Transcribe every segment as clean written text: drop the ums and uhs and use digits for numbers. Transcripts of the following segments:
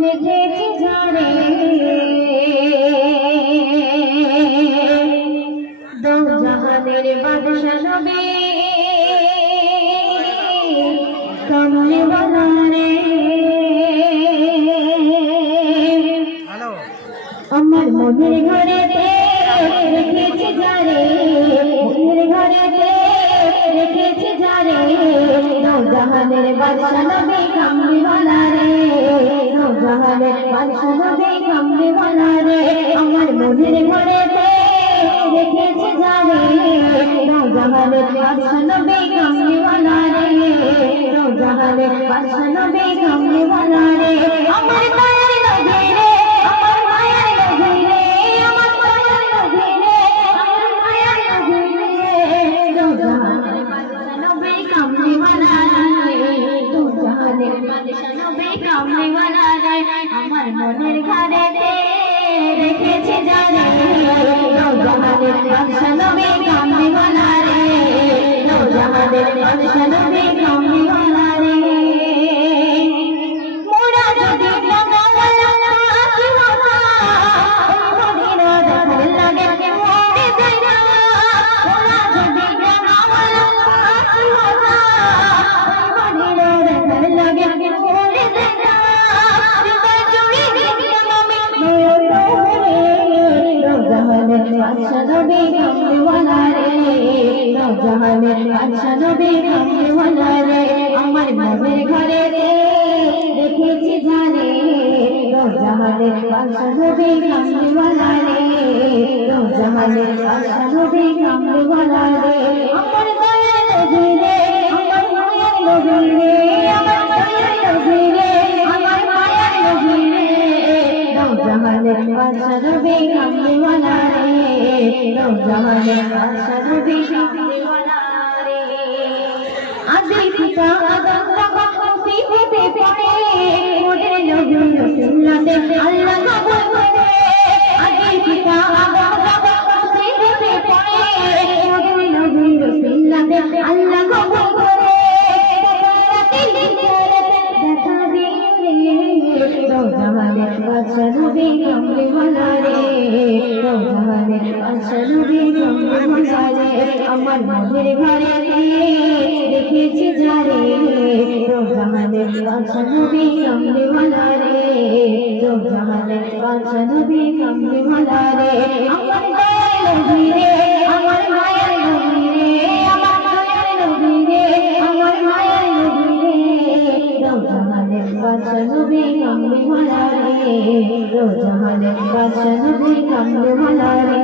রেখেছি ঝাড়ে দো জাহানের বাদশা নবী কমলে বানারে আমার মনের ঘরেতে রেখেছি ঝাড়ে মনের ঘরেতে রেখেছি ঝাড়ে দো জাহানের বাদশা নবী কমলে বানারে দো জাহানের বাদশা নবী কমলে বানারে আমার মনের ঘরেতে রেখেছি ঝাড়ে দো জাহানের বাদশা নবী কমলে বানারে দো জাহানের বাদশা নবী কমলে বানারে আমার দয়ার নবী রে আমার মায়ার নবী রে আমার দয়ার নবী রে আমার মায়ার নবী রে দো জাহানের বাদশা নবী কমলে বানারে দো জাহানের বাদশা নবী কমলে বানারে আমার মনের ঘরেতে রেখেছি ঝাড়ে দো জাহানের বাদশা নবী কমলে বানারে দো জাহানের বাদশা নবী কমলে বানারে মোরা যদি জঙ্গল কি হতা মদিনা দেখতে লাগে মরে যাই না মোরা যদি জঙ্গল কি হতা মদিনা দেখতে লাগে মরে যাই না হৃদয় জুড়ে দিলাম আমি দো জাহানের বাদশা নবী কমলে বানারে দো জাহানের বাদশা নবী কমলে বানারে আমার মনের ঘরেতে রেখেছি ঝাড়ে দো জাহানের বাদশা নবী কমলে বানারে দো জাহানের বাদশা নবী কমলে বানারে আমার দয়ার নবী রে আমার মায়ার নবী রে আমার দয়ার নবী রে আমার মায়ার নবী রে দো জাহানের বাদশা নবী কমলে বানারে দো জাহানের বাদশা নবী কমলে বানারে আদি পিতা আদম বাবা নবীতে পড়ে মোদের নবী রাসূলুল্লাহ আল্লাহ কবুল করে আদি পিতা আদম বাবা নবীতে পড়ে মোদের নবী রাসূলুল্লাহ আল্লাহ কবুল করে দেখা দিয়ে দো জাহানের বাদশা নবী কমলে বানারে দো জাহানের বাদশা নবী কমলে বানারে আমার মনের ঘরেতে রেখেছি ঝাড়ে দো জাহানের বাদশা নবী কমলে বানারে দো জাহানের বাদশা নবী কমলে বানারে আমার দয়ার নবী রে আমার মায়ার নবী রে আমার দয়ার নবী রে আমার মায়ার নবী রে দো জাহানের বাদশা নবী কমলে বানারে দো জাহানের বাদশা নবী কমলে বানারে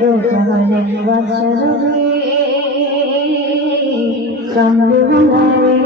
দো জাহানের বাদশা নবী কমলে বানারে।